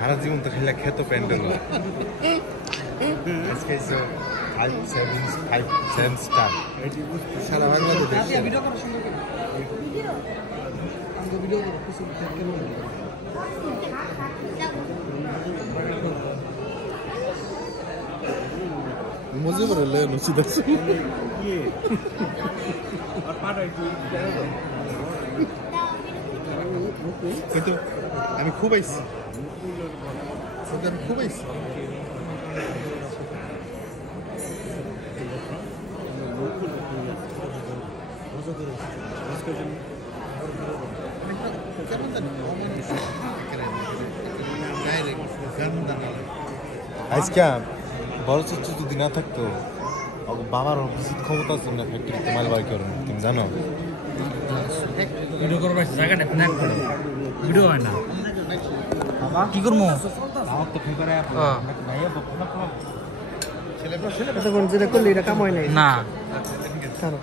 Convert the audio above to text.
সারা জীবন তো খেলা খেত প্যান্ডেল আজকে 5-7 স্টার সারা বাংলাদেশে মজা করে লে নসিদ আছে কিন্তু আমি খুব আইছি আজকে বড় চাচু যদি না থাকতো বাবার ভিজিট ক্ষমতা আছে না ফ্যাক্টরিতে মাল বার করেন তুমি জানো ভিডিও করবার জায়গাটা ফ্ল্যাগ করো ভিডিও হয় না কি করবো আমার তো ফেভারে এতক্ষণ যেটা করলি এটা কাম হয় নাই না কেন